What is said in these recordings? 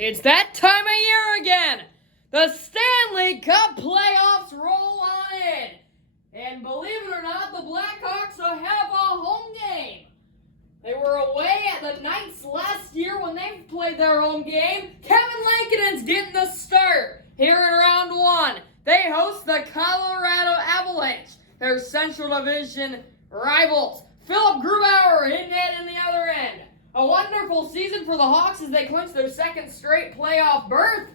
It's that time of year again. The Stanley Cup playoffs roll on in. And believe it or not, the Blackhawks will have a home game. They were away at the Knights last year when they played their home game. Kevin Lankinen's getting the start here in round one. They host the Colorado Avalanche, their Central Division rivals. Philip Grubauer in net in the other end. A wonderful season for the Hawks as they clinch their second straight playoff berth.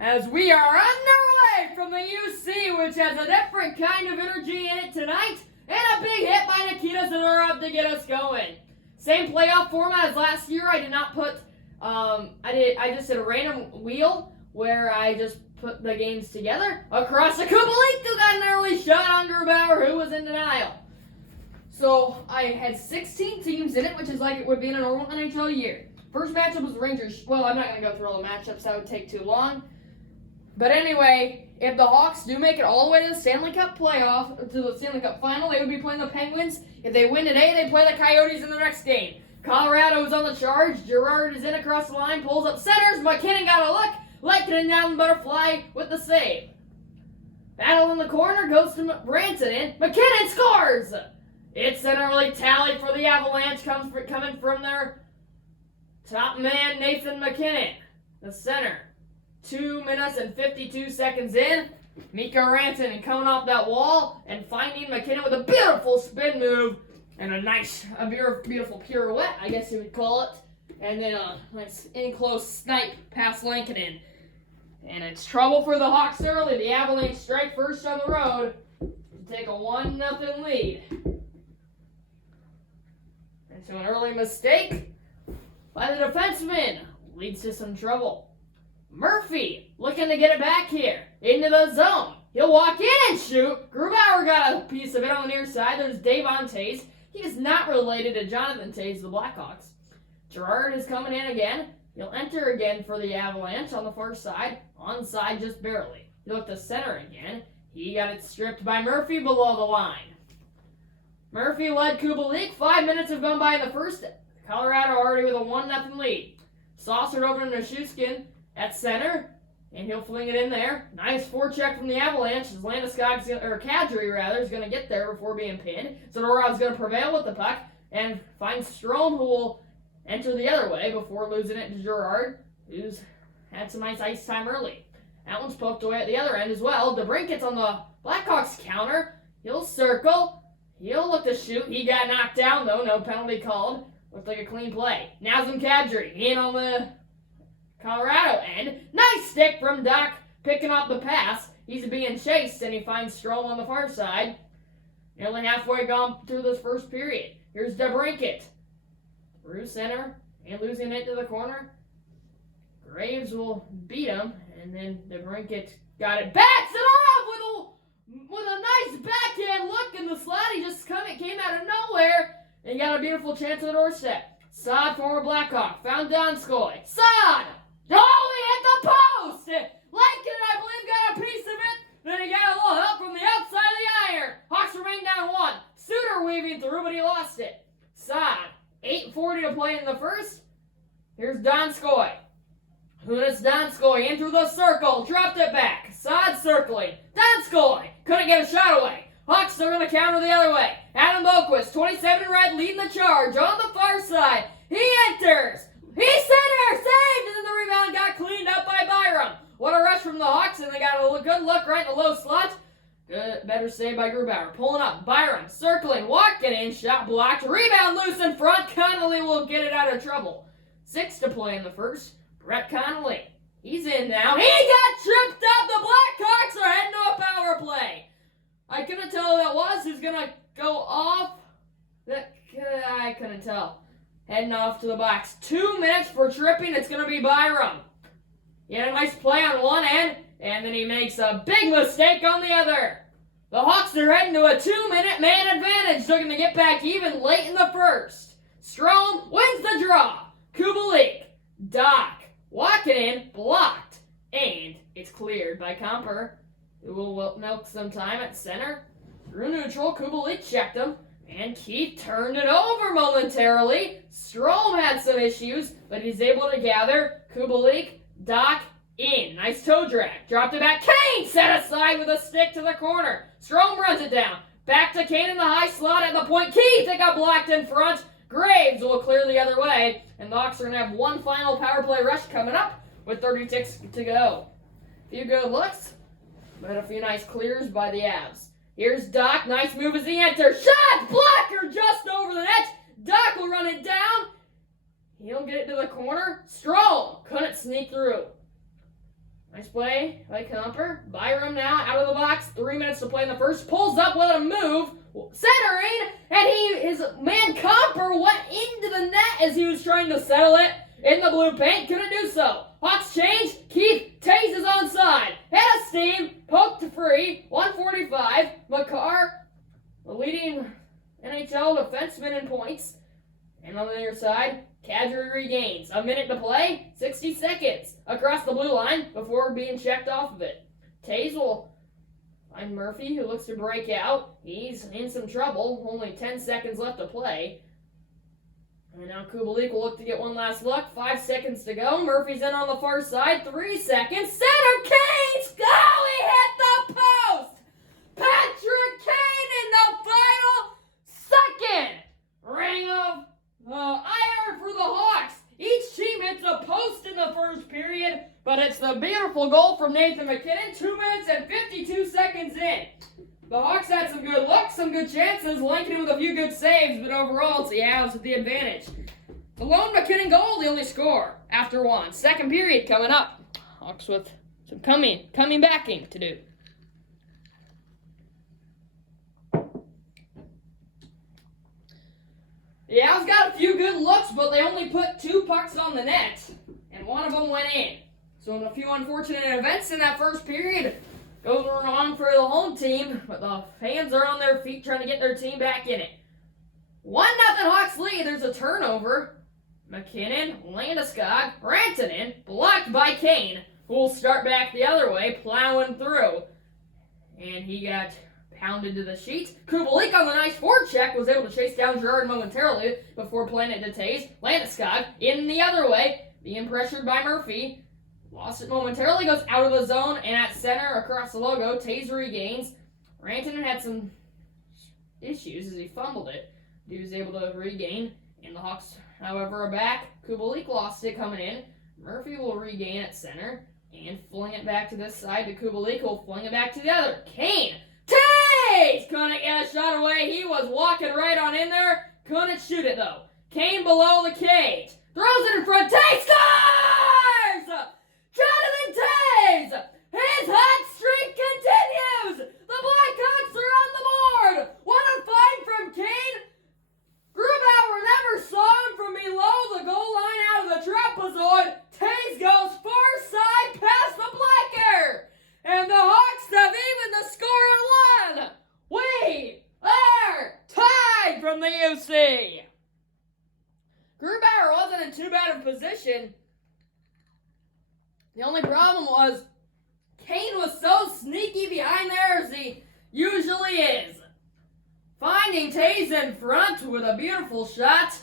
As we are underway from the UC, which has a different kind of energy in it tonight, and a big hit by Nikita Zadorov to get us going. Same playoff format as last year. I did not put, I just did a random wheel where I just put the games together. Across the Kubalik, who got an early shot on Grubauer, who was in denial. So I had 16 teams in it, which is like it would be in a normal NHL year. First matchup was Rangers. Well, I'm not going to go through all the matchups. That would take too long. But anyway, if the Hawks do make it all the way to the Stanley Cup playoff, to the Stanley Cup final, they would be playing the Penguins. If they win today, they play the Coyotes in the next game. Colorado is on the charge. Girard is in across the line, pulls up centers. McKinnon got a look. Lankin down the butterfly with the save. Battle in the corner goes to Branson in. McKinnon scores! It's an early tally for the Avalanche, coming from their top man, Nathan McKinnon, the center. 2 minutes and 52 seconds in. Mikko Rantanen coming off that wall and finding McKinnon with a beautiful spin move and a beautiful pirouette, I guess you would call it. And then a nice in-close snipe past Lankinen. And it's trouble for the Hawks early. The Avalanche strike first on the road to take a 1-0 lead. And so an early mistake by the defenseman leads to some trouble. Murphy looking to get it back here into the zone. He'll walk in and shoot. Grubauer got a piece of it on the near side. There's Davon Tays. He is not related to Jonathan Tays, the Blackhawks. Girard is coming in again. He'll enter again for the Avalanche on the far side. Onside just barely. He'll look to center again. He got it stripped by Murphy below the line. Murphy led Kubalik. 5 minutes have gone by in the first. Colorado already with a 1-0 lead. Saucered over to Nichushkin at center, and he'll fling it in there. Nice forecheck from the Avalanche. As Kadri is going to get there before being pinned. Zadorov's going to prevail with the puck and find Strome, who will enter the other way before losing it to Girard, who's had some nice ice time early. That one's poked away at the other end as well. DeBrincat's on the Blackhawks counter. He'll circle. He'll look to shoot. He got knocked down, though. No penalty called. Looked like a clean play. Nazem Kadri in on the Colorado end. Nice stick from Doc picking up the pass. He's being chased, and he finds Strome on the far side. Nearly halfway gone through this first period. Here's DeBrincat. Through center and losing it to the corner. Graves will beat him, and then DeBrincat got it. Backs it off with a nice backhand look in the slot. He just came out of nowhere and got a beautiful chance at the doorstep. Saad, former Blackhawk, found Donskoy. Saad! Oh, he hit the post! Lankin, I believe, got a piece of it. Then he got a little help from the outside of the iron. Hawks remain down 1. Suter weaving through, but he lost it. Saad, 8:40 to play in the first. Here's Donskoy. Hunas Donskoy in through the circle. Dropped it back. Saad circling. Donskoy couldn't get a shot away. Hawks are going to counter the other way. Adam Boquist, 27 in red, leading the charge on the far side. He enters. He center, saved, and then the rebound got cleaned up by Byram. What a rush from the Hawks, and they got a good look right in the low slot. Good, better save by Grubauer. Pulling up, Byram, circling, walking in, shot blocked. Rebound loose in front. Connolly will get it out of trouble. 6 to play in the first. Brett Connolly, he's in now. He got tripped up. The Blackhawks are heading to a power play. I couldn't tell who that was. Who's going to go off? I couldn't tell. Heading off to the box. 2 minutes for tripping. It's going to be Byram. He had a nice play on one end, and then he makes a big mistake on the other. The Hawks are heading to a 2-minute man advantage, looking to get back even late in the first. Strome wins the draw. Kubalik, Doc, walking in, blocked, and it's cleared by Comper, who will milk some time at center. Through neutral, Kubalik checked him. And Keith turned it over momentarily. Strome had some issues, but he's able to gather. Kubalik, Doc, in. Nice toe drag. Dropped it back. Kane set aside with a stick to the corner. Strome runs it down. Back to Kane in the high slot at the point. Keith, it got blocked in front. Graves will clear the other way. And the Hawks are going to have one final power play rush coming up with 36 to go. A few good looks, but a few nice clears by the Avs. Here's Doc. Nice move as he enters. Shot! Blocker just over the net. Doc will run it down. He'll get it to the corner. Strome couldn't sneak through. Nice play by Comper. Byram now out of the box. 3 minutes to play in the first. Pulls up with a move. Centering. And his man Comper went into the net as he was trying to settle it in the blue paint. Couldn't do so. Hawks change. Keith Taze is onside. Head of steam. Poked free. 145. McCarr, the leading NHL defenseman in points. And on the other side, Kadri regains. A minute to play. 60 seconds across the blue line before being checked off of it. Taze will find Murphy, who looks to break out. He's in some trouble. Only 10 seconds left to play. And now Kubalik will look to get one last look. 5 seconds to go. Murphy's in on the far side. 3 seconds. Center Kane! Oh, he hit the post! Patrick Kane in the final second! Ring of iron for the Hawks. Each team hits a post in the first period, but it's the beautiful goal from Nathan MacKinnon. 2 minutes and 52 seconds in. The Hawks had some good looks, some good chances, linking with a few good saves, but overall it's the Avs with the advantage. The lone MacKinnon goal, the only score after one. Second period coming up. Hawks with some coming backing to do. The Avs got a few good looks, but they only put 2 pucks on the net, and one of them went in. So in a few unfortunate events in that first period, goes wrong for the home team, but the fans are on their feet trying to get their team back in it. 1-0 Hawks lead. There's a turnover. MacKinnon, Landeskog, Rantanen, blocked by Kane, who will start back the other way, plowing through. And he got pounded to the sheet. Kubalik on the nice forecheck was able to chase down Girard momentarily before playing it to Taze. Landeskog in the other way, being pressured by Murphy. Lost it momentarily, goes out of the zone, and at center across the logo, Taze regains. Rantanen had some issues as he fumbled it. He was able to regain, and the Hawks, however, are back. Kubalik lost it coming in. Murphy will regain at center and fling it back to this side to Kubalik, who will fling it back to the other. Kane! Taze! Couldn't get a shot away. He was walking right on in there. Couldn't shoot it, though. Kane below the cage. Throws it in front. Taze scores! Jonathan Taze! His hot streak continues! The Blackhawks are on the board! What a find from Kane! Grubauer never saw him from below the goal line out of the trapezoid. Taze goes far side past the blocker! And the Hawks have even the score at 1! We are tied from the UC! Grubauer wasn't in too bad of a position. The only problem was Kane was so sneaky behind there as he usually is. Finding Taze in front with a beautiful shot.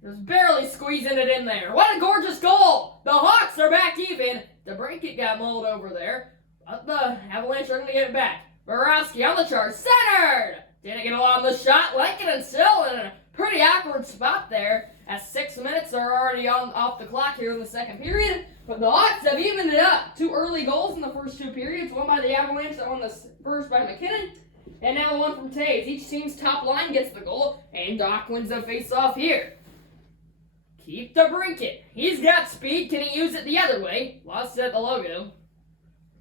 Just barely squeezing it in there. What a gorgeous goal! The Hawks are back even. DeBrincat got mauled over there, but the Avalanche are going to get it back. Borowski on the charge, centered! Didn't get a lot of the shot. Lankinen still in a pretty awkward spot there, as 6 minutes are already off the clock here in the second period. But the Hawks have evened it up. 2 early goals in the first 2 periods. One by the Avalanche, that one the first by MacKinnon. And now the one from Taze. Each team's top line gets the goal, and Doc wins the face-off here. Keep DeBrincat. He's got speed. Can he use it the other way? Lost it at the logo.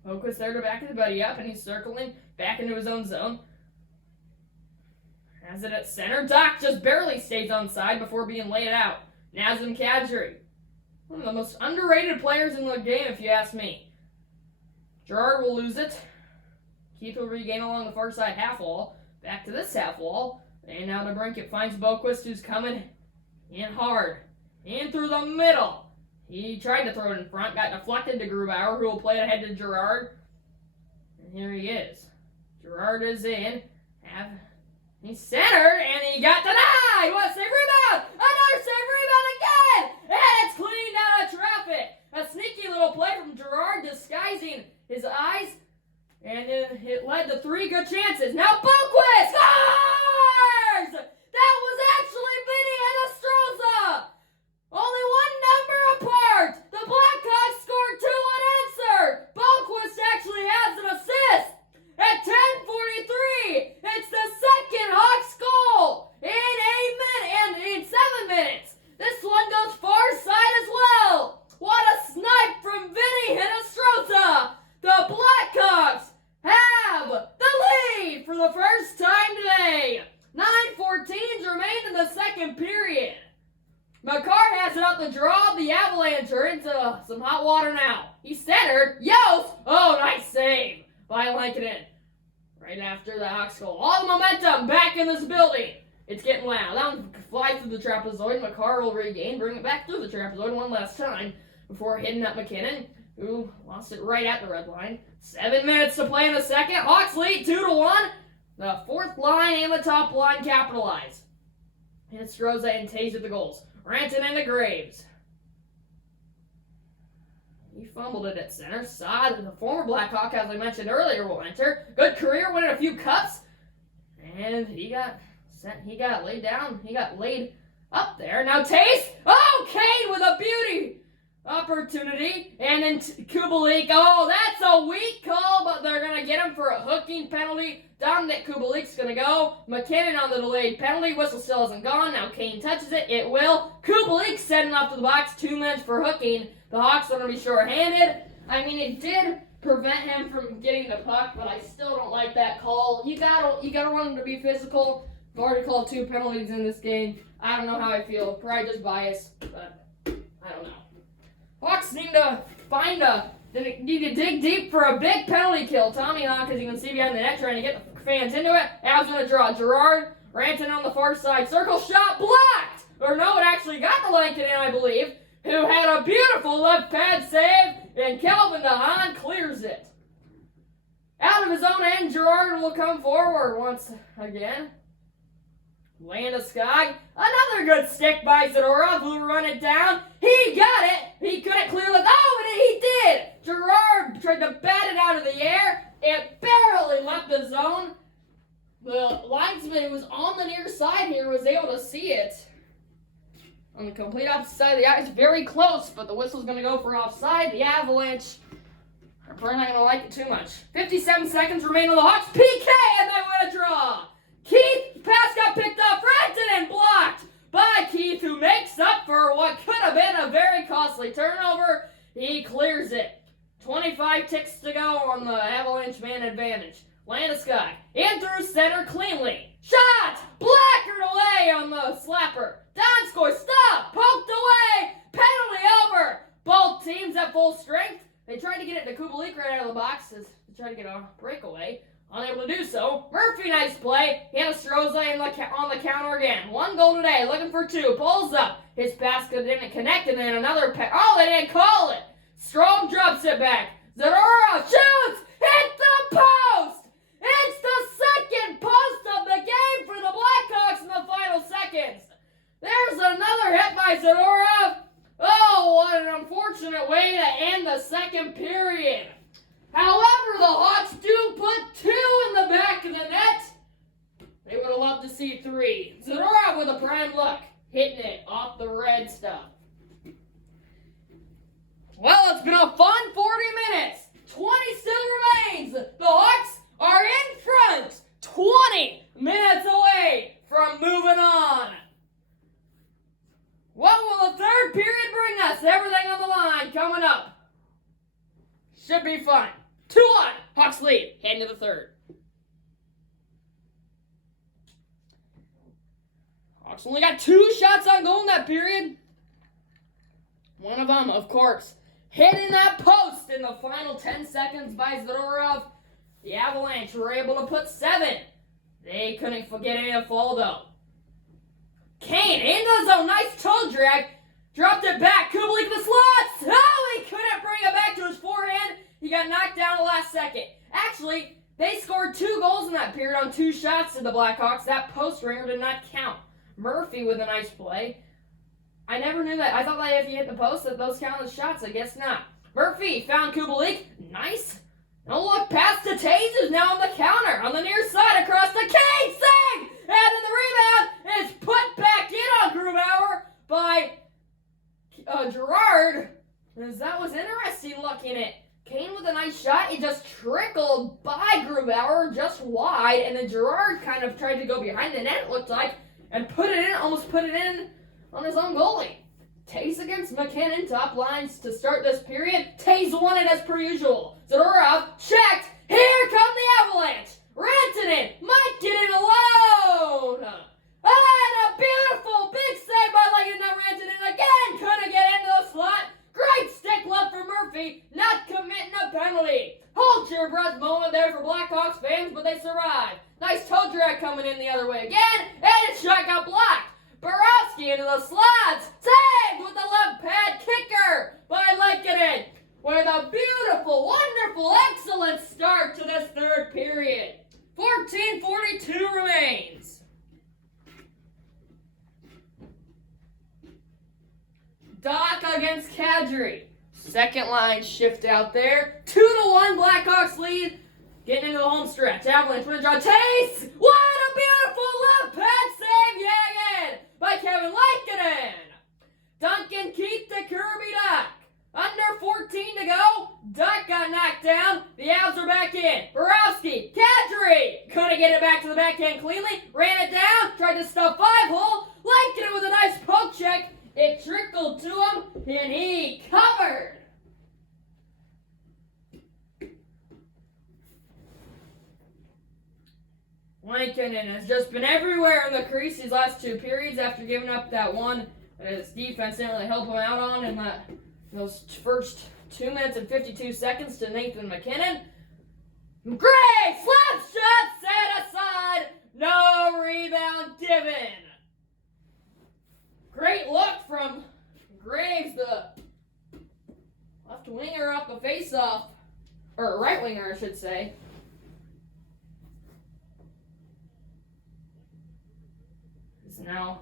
Boquist there to back his buddy up, and he's circling back into his own zone. Has it at center. Doc just barely stays on side before being laid out. Nazem Kadri. One of the most underrated players in the game, if you ask me. Girard will lose it. Keith will regain along the far side half wall. Back to this half wall. And now DeBrincat finds Boquist, who's coming in hard. In through the middle. He tried to throw it in front. Got deflected to Grubauer, who will play it ahead to Girard. And here he is. Girard is in. He centered, and he got denied. What a save rebound! Another save rebound again! And it's cleaned out of traffic. A sneaky little play from Gerard disguising his eyes. And it led to 3 good chances. Now Boquist scores! That was actually Vinny Hinostroza! Only one number apart! The Blackhawks scored 2 unanswered! Boquist actually has an assist! At 10:43, it's the second Hawks goal in 8 minutes and in 7 minutes. This one goes far side as well. What a snipe from Vinny Hinostroza! The Blackhawks have the lead for the first time today. 9:14 remain in the second period. McCarr has it up the draw. The Avalanche are into some hot water now. He centered. Yost! Oh, nice save by Lankinen. Right after the Hawks goal. All the momentum back in this building. It's getting loud. That one flies through the trapezoid. McCarr will regain, bring it back through the trapezoid one last time before hitting up McKinnon, who lost it right at the red line. 7 minutes to play in the second. Hawks lead 2-1. The fourth line and the top line capitalize. And it's Stroza and Taze at the goals. Rantanen into Graves. He fumbled it at center. Saad, the former Blackhawk, as I mentioned earlier, will enter. Good career, winning a few cups. And he got laid down. He got laid up there. Now Taze. Oh, Kane with a beauty opportunity. And then Kubalik. Oh, that's a weak call, but they're going to get him for a hooking penalty. Dominic Kubalik's going to go. McKinnon on the delayed penalty. Whistle still isn't gone. Now Kane touches it. It will. Kubalik sending off to the box. 2 minutes for hooking. The Hawks are going to be short-handed. I mean, it did prevent him from getting the puck, but I still don't like that call. You gotta want him to be physical. I've already called 2 penalties in this game. I don't know how I feel. Probably just bias, but I don't know. Hawks need to dig deep for a big penalty kill. Tommy Hawk, as you can see behind the net, trying to get the fans into it. Avs going to draw. Gerard, Rantanen on the far side. Circle shot blocked! Or no, it actually got the Lankinen, I believe, who had a beautiful left pad save, and Kelvin DeHaan clears it. Out of his own end, Gerard will come forward once again. Landeskog, another good stick by Zadorov, who run it down. He got it. He couldn't clear it. Oh, and he did. Gerard tried to bat it out of the air. It barely left the zone. The linesman who was on the near side here was able to see it. On the complete opposite side of the ice, very close, but the whistle's going to go for offside. The Avalanche are probably not going to like it too much. 57 seconds remain on the Hawks. PK, and they win a draw. Keith, pass got picked up. Rantanen blocked by Keith, who makes up for what could have been a very costly turnover. He clears it. 25 ticks to go on the Avalanche man advantage. Landeskog in through center cleanly. Shot! Blackered away on the slapper. Donskoy, stop! Poked away! Penalty over! Both teams at full strength. They tried to get it to Kubalik right out of the box to try to get a breakaway. Unable to do so. Murphy, nice play. Hinostroza on the counter again. 1 goal today, looking for 2. Pulls up. His pass didn't connect, and then another pass. Oh, they didn't call it. Strome drops it back. Zadorov shoots! Hit the post! It's the second post of the game for the Blackhawks in the final seconds. There's another hit by Zadorov. Oh, what an unfortunate way to end the second period. However, the Hawks do put 2 in the back of the net. They would have loved to see 3. Zadorov with a prime look, hitting it off the red stuff. Well, it's been a fun 40 minutes. 20 still remains. The Hawks are in front. 20 minutes away from moving on. What will the third period bring us? Everything on the line coming up. Should be fun. 2-1. Hawks lead. Heading to the third. Hawks only got 2 shots on goal in that period. One of them, of course, hitting that post in the final 10 seconds by Zadorov. The Avalanche were able to put 7. They couldn't get any to fall, though. Kane into the zone. Nice toe drag. Dropped it back. Kubalik in the slots. Oh, he couldn't bring it back to his forehand. He got knocked down at the last second. Actually, they scored 2 goals in that period on 2 shots to the Blackhawks. That did not count. Murphy with a nice play. I never knew that. I thought that if you hit the post that those count as shots. I guess not. Murphy found Kubalik. Nice. No look past to Taze, who's now on the counter. On the near side across the cage. Save! And in the rebound is put back in on Grubauer by Gerard. As that was interesting looking at. Kane with a nice shot. It just trickled by Grubauer just wide. And then Gerard kind of tried to go behind the net, it looked like, and put it in, almost put it in on his own goalie. Taze against McKinnon, top lines to start this period. Taze won it as per usual. Zadorov checked. Here come the Avalanche. Rantanen might get it alone. And a beautiful big save by Leggett. Rantanen again couldn't get into the slot. Great stick left for Murphy, not committing a penalty. Hold your breath moment there for Blackhawks fans, but they survived. Nice toe drag coming in the other way again, and his shot got blocked. Borowski into the slots, saved with the left pad kicker by Lekkinen. With a beautiful, wonderful, excellent start to this third period. 14:42 remains. Doc against Kadri. Second line shift out there. 2-1 Blackhawks lead. Getting into the home stretch. Avalanche win a draw. Taze! What a beautiful left pad save again by Kevin Lekkinen. Duncan Keith to Kirby Duck. Under 14 to go. Duck got knocked down. The Avs are back in. Borowski. Kadri. Couldn't get it back to the backhand cleanly. Ran it down. Tried to stuff 5-hole. Lekkinen with a nice poke check. It trickled to him, and he covered. Lankinen has just been everywhere in the crease these last two periods after giving up that one that his defense didn't really help him out on in those first 2 minutes and 52 seconds to Nathan McKinnon. Great slap shot set aside. No rebound given. Great look from Graves, the left winger off the faceoff, or right winger, I should say. So now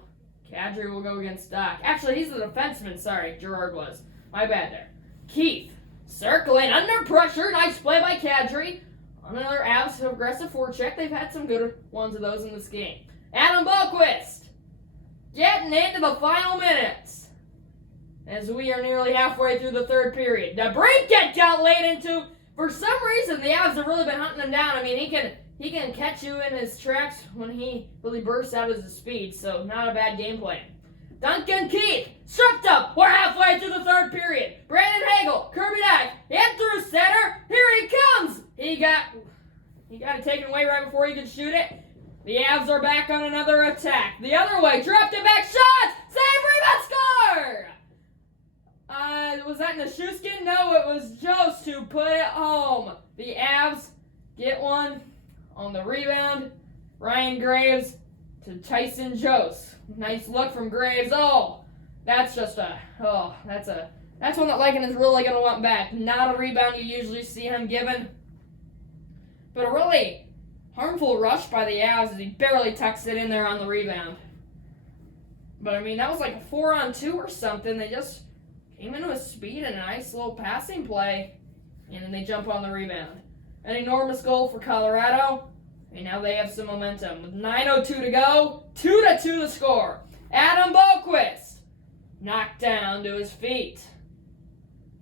Kadri will go against Doc. Actually, he's the defenseman. Sorry, Gerard was. My bad there. Keith circling under pressure. Nice play by Kadri. Another Avs aggressive forecheck. They've had some good ones of those in this game. Adam Boqvist. Getting into the final minutes as we are nearly halfway through the third period. DeBrincat got laid into. For some reason, the Avs have really been hunting him down. I mean, he can catch you in his tracks when he really bursts out of his speed, so not a bad game plan. Duncan Keith, stripped up. We're halfway through the third period. Brandon Hagel, Kirby Duck, in through center. Here he comes. He got it taken away right before he could shoot it. The Avs are back on another attack. The other way, dropped it back, shot! Save, rebound, score! Was that Nichushkin? No, it was Jost who put it home. The Avs get one on the rebound. Ryan Graves to Tyson Jost. Nice look from Graves. That's one that Lekkinen is really going to want back. Not a rebound you usually see him given. But a really harmful rush by the Avs as he barely tucks it in there on the rebound. But, I mean, that was like a 4-on-2 or something. They just came in with speed and a nice little passing play, and then they jump on the rebound. An enormous goal for Colorado, and now they have some momentum. With 9:02 to go, 2-2 the score. Adam Boqvist knocked down to his feet.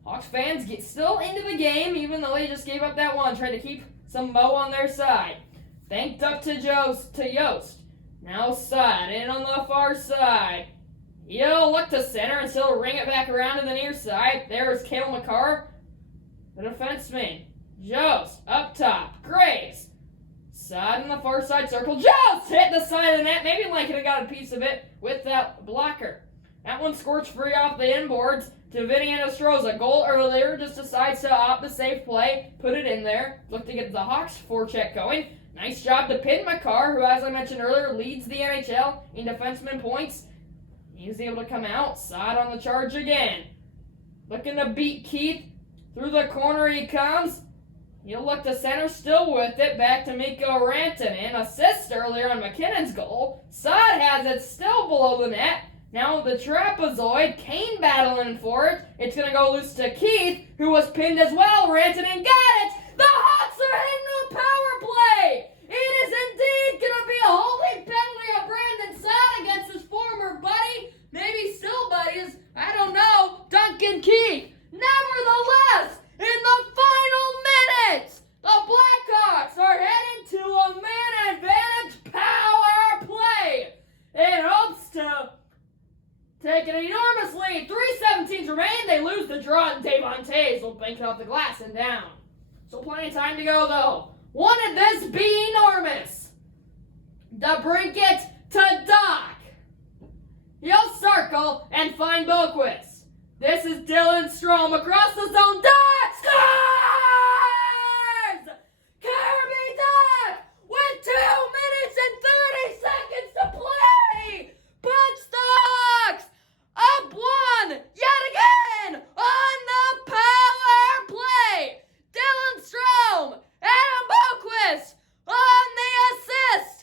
Hawks fans get still into the game, even though they just gave up that one, trying to keep some mo on their side. Thanked up to Yost. Now side in on the far side. He'll look to center and still ring it back around to the near side. There's Cale Makar, the defenseman. Jost up top. Graves. Side in the far side circle. Jost hit the side of the net. Maybe Lincoln got a piece of it with that blocker. That one scorched free off the inboards to Vinny Anastroza. Goal earlier, just decides to opt the safe play. Put it in there. Look to get the Hawks forecheck going. Nice job to pin Makar, who, as I mentioned earlier, leads the NHL in defenseman points. He's able to come outside on the charge again. Looking to beat Keith. Through the corner he comes. You look to center, still with it, back to Mikko Rantanen. Assist earlier on McKinnon's goal. Saad has it still below the net. Now the trapezoid, Kane battling for it. It's going to go loose to Keith, who was pinned as well. Rantanen got it! The Hawks are heading to a power play! It is indeed going to be a holding penalty of Brandon Saad against his former buddy. Maybe still buddies. I don't know. Duncan Keith. Nevertheless, in the final minutes, the Blackhawks are heading to a man advantage power play. It hopes to take an enormous lead. 3:17 remain. They lose the draw, and Devon Toews will bank it off the glass and down. So plenty of time to go, though. Wanted this be enormous. DeBrincat to Doc. He'll circle and find Boquist. This is Dylan Strome across the zone. Doc scores! Kirby Doc with 2 minutes and 30 seconds to play. Puts the Hawks up 1 yet again on the power play. Dylan Strome, Adam Boquist on the assist.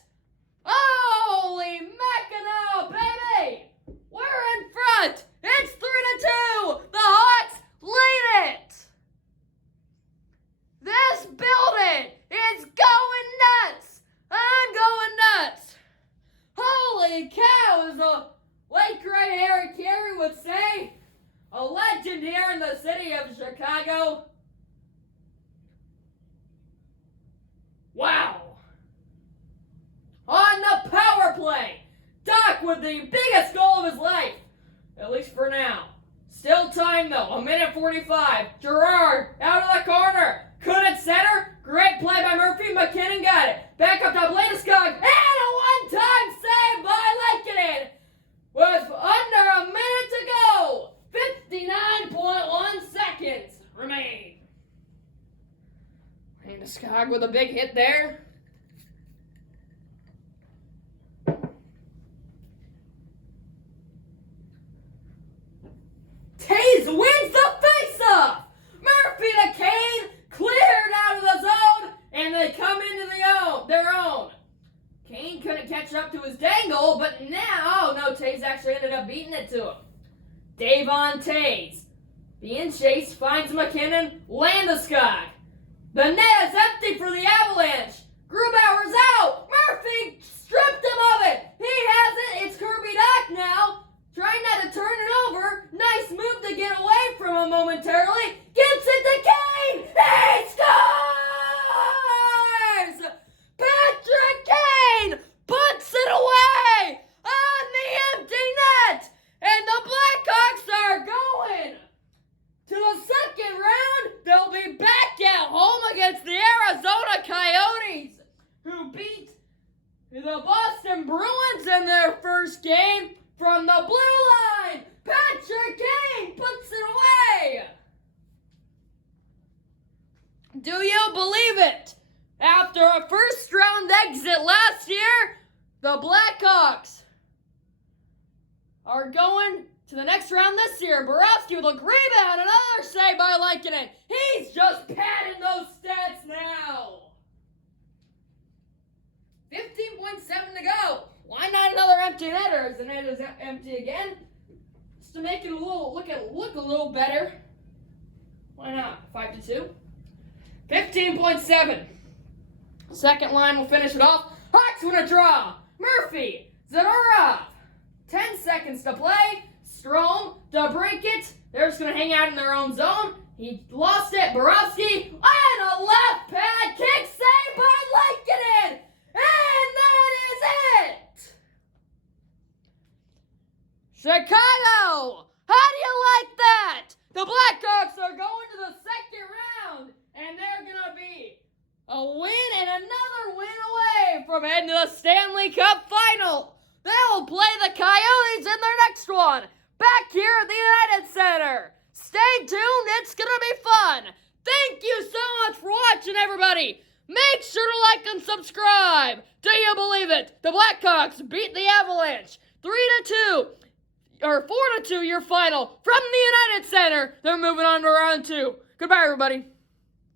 Holy Mackinac, baby! We're in front. It's 3-2. The Hawks lead it. This building is going nuts. I'm going nuts. Holy cow, as the late great Harry Carey would say, a legend here in the city of Chicago. Wow. On the power play, Doc with the biggest goal of his life, at least for now. Still time though, 1:45. Gerard out of the corner, couldn't center. Great play by Murphy. McKinnon got it. Back up to Bladeskog, and a one-time save by Lankinen. With under a minute to go, 59.1 seconds remain. Bladeskog with a big hit there. Toews wins the faceoff. Murphy to Kane, cleared out of the zone, and they come into their own. Kane couldn't catch up to his dangle, but now, Toews actually ended up beating it to him. Devon Toews, being chased, finds McKinnon, Landeskog. The net is empty for the Avalanche. Grubauer's out. Murphy stripped him of it. He has it. It's Kirby Doc now. Trying not to turn it over. Nice move to get away from him momentarily. Gets it to Kane. He scores! Patrick Kane puts it away on the empty net. And the Blackhawks are going to the second round. They'll be back at home against the Arizona Coyotes, who beat the Boston Bruins in their first game. From the blue line, Patrick Kane puts it away. Do you believe it? After a first round exit last year, the Blackhawks are going to the next round this year. Borowski with a rebound, another save by Lankinen. He's just padding those stats now. 15.7 to go. Why not another empty netter? As the net is empty again, just to make it look a little better. Why not? 5-2. 15.7. Second line will finish it off. Hawks win a draw. Murphy, Zadorov. 10 seconds to play. Strome, DeBrincat. They're just going to hang out in their own zone. He lost it. Borowski. And a left pad kick save by Lankinen. And that is it. Chicago. How do you like that? The Blackhawks are going to the second round. And they're going to be a win and another win away from heading to the Stanley Cup Final. They'll play the Coyotes in their next one. Back here at the United Center. Stay tuned, it's going to be fun. Thank you so much for watching, everybody. Make sure to like and subscribe. Do you believe it? The Blackhawks beat the Avalanche 3-2, or 4-2, your final from the United Center. They're moving on to round 2. Goodbye, everybody.